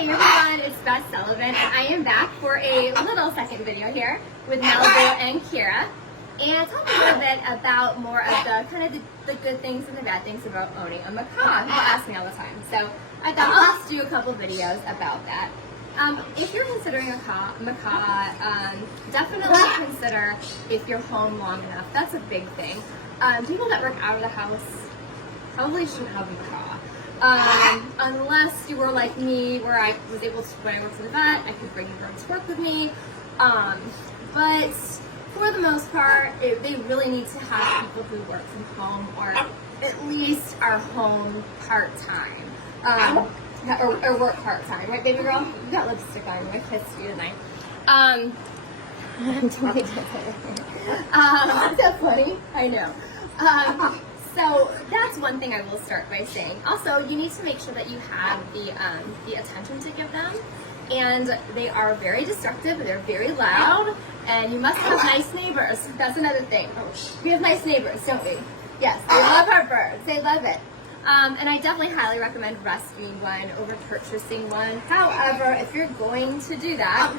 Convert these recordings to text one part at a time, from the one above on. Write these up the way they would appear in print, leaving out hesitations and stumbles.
Hey everyone, it's Beth Sullivan, and I am back for a little second video here with Malibu and Kira, and talk a little bit about more of the kind of the good things and the bad things about owning a macaw. People ask me all the time, so I thought I'll just do a couple videos about that. If you're considering a macaw, definitely consider if you're home long enough. That's a big thing. People that work out of the house probably shouldn't have a macaw. Unless you were like me, where I was able to, when I worked at the vet, I could bring the bird to work with me. But for the most part, they really need to have people who work from home or at least are home part-time. Or work part-time, right, baby girl? You got lipstick on. I kissed you tonight. Is that funny? I know. So that's one thing I will start by saying. Also, you need to make sure that you have the attention to give them. And they are very destructive, they're very loud, and you must have nice neighbors. That's another thing. We have nice neighbors, don't we? Yes, they love our birds. They love it. And I definitely highly recommend rescuing one over purchasing one. However, if you're going to do that,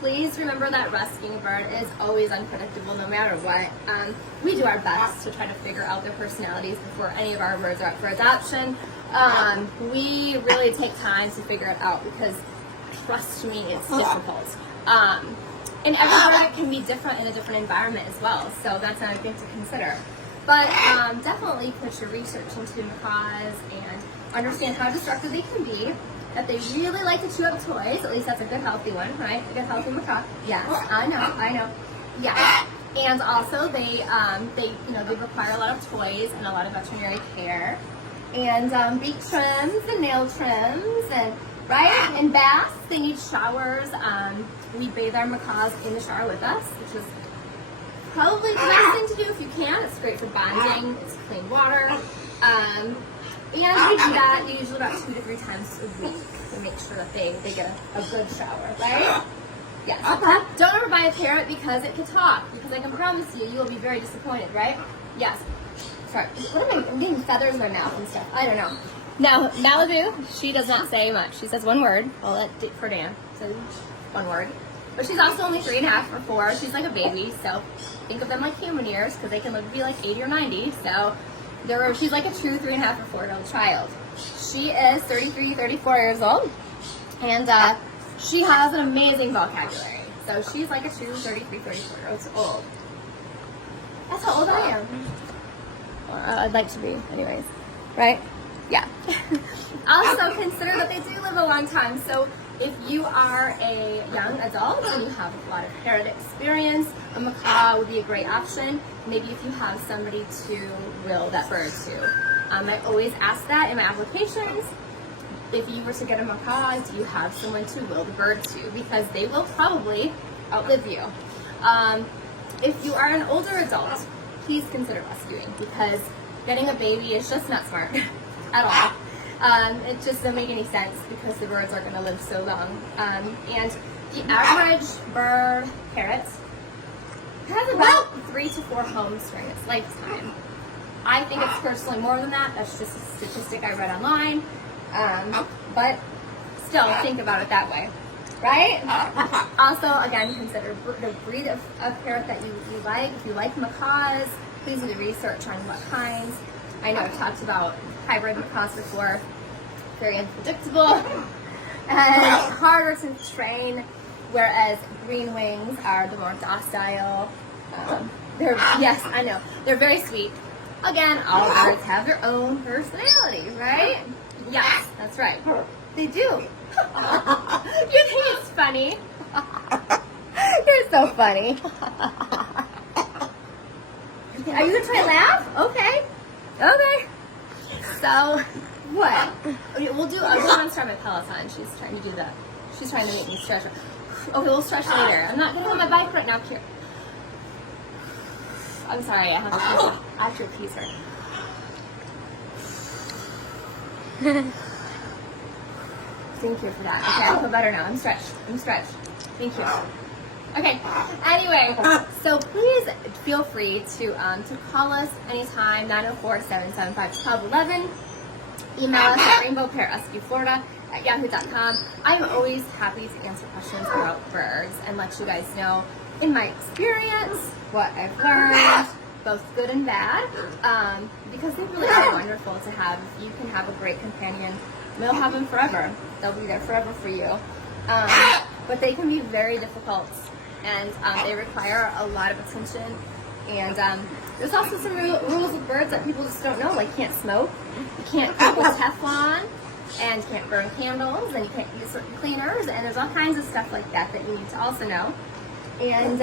please remember that rescuing a bird is always unpredictable no matter what. We do our best to try to figure out their personalities before any of our birds are up for adoption. We really take time to figure it out because, trust me, it's difficult. And every bird can be different in a different environment as well, so that's another thing to consider. But definitely put your research into macaws and understand how destructive they can be. That they really like to chew up toys. At least that's a good healthy one, right? A good healthy macaw. Yes, I know. Yeah. And also they require a lot of toys and a lot of veterinary care. And beak trims and nail trims and right? And baths, they need showers. We bathe our macaws in the shower with us, which is probably the best thing to do if you can. It's great for bonding. It's clean water. And we do that usually about 2 to 3 times a week to make sure that they get a good shower, right? Yes. Don't ever buy a parrot because it can talk, because I can promise you, you will be very disappointed, right? Yes. Sorry. I'm getting feathers in my mouth and stuff. I don't know. Now, Malibu, she does not say much. She says one word. I'll let Dan say one word. But she's also only 3.5 or 4. She's like a baby, so think of them like human years because they can live to be like 80 or 90. So she's like a true 3.5 or 4-year-old child. She is 33, 34 years old, and she has an amazing vocabulary. So she's like a true 33, 34 years old. That's how old I am. Or I'd like to be, anyways. Right? Yeah. Also consider that they do live a long time. So if you are a young adult and you have a lot of parrot experience, a macaw would be a great option. Maybe if you have somebody to will that bird to. I always ask that in my applications. If you were to get a macaw, do you have someone to will the bird to? Because they will probably outlive you. If you are an older adult, please consider rescuing because getting a baby is just not smart at all. It just doesn't make any sense because the birds are going to live so long. And the average bird parrot has about 3 to 4 homes during its lifetime. I think it's personally more than that. That's just a statistic I read online. But still, think about it that way, right? Also, again, consider the breed of parrot that you like. If you like macaws, please do the research on what kinds. I know I've talked about hybrid macaws before. Very unpredictable and harder to train, whereas green wings are the more docile. Yes, I know. They're very sweet. Again, all birds have their own personalities, right? Yes, that's right. They do. You think it's funny? You're so funny. Are you gonna try to laugh? Okay. So, what? Okay, we'll start my Peloton. She's trying to do that. She's trying to make me stretch. Okay, we'll stretch later. I'm not getting on my bike right now, Kira. I'm sorry, I have to appease her. Thank you for that. Okay, I feel better now. I'm stretched. Thank you. Okay. Anyway, so please feel free to call us anytime, 904-775-1211. email us at RainbowParrotRescueFlorida@yahoo.com. I'm always happy to answer questions about birds and let you guys know, in my experience, what I've learned, both good and bad, because they really are wonderful to have. If you can have a great companion, they'll have them forever. They'll be there forever for you. But they can be very difficult, and they require a lot of attention. And there's also some rules with birds that people just don't know, like you can't smoke, you can't cook with Teflon, and you can't burn candles, and you can't use certain cleaners, and there's all kinds of stuff like that that you need to also know. And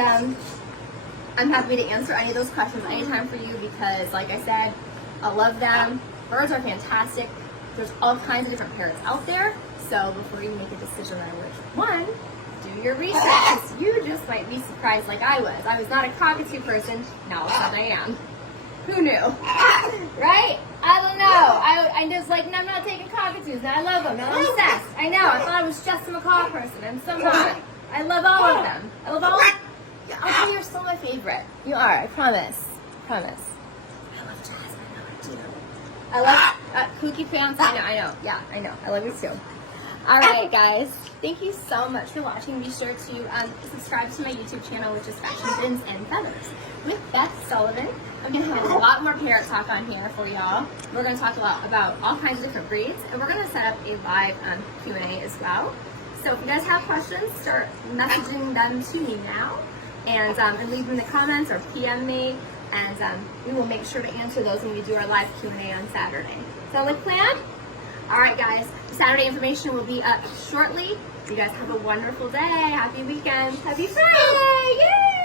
I'm happy to answer any of those questions anytime for you because, like I said, I love them. Birds are fantastic. There's all kinds of different parrots out there, so before you make a decision on which one, do your research, because you just might be surprised like I was. I was not a cockatoo person, now all of a sudden I am. Who knew? Right? I don't know. I just like, no, I'm not taking cockatoos, now I love them, now I'm obsessed. I know, I thought I was just a macaw person, I'm so not. I love all of them. I love all of them. Oh, you're still my favorite. You are, I promise. Promise. I love Jasmine, I do. I love Kooky Pants, I know. Yeah, I know. I love you too. Alright guys, thank you so much for watching. Be sure to subscribe to my YouTube channel, which is Fashion Bins and Feathers with Beth Sullivan. I'm going to have a lot more parrot talk on here for y'all. We're going to talk a lot about all kinds of different breeds, and we're going to set up a live Q&A as well. So if you guys have questions, start messaging them to me now, and leave them in the comments or PM me, and we will make sure to answer those when we do our live Q&A on Saturday. Sound like a plan? Alright guys, Saturday information will be up shortly. You guys have a wonderful day. Happy weekend. Happy Friday. Yay!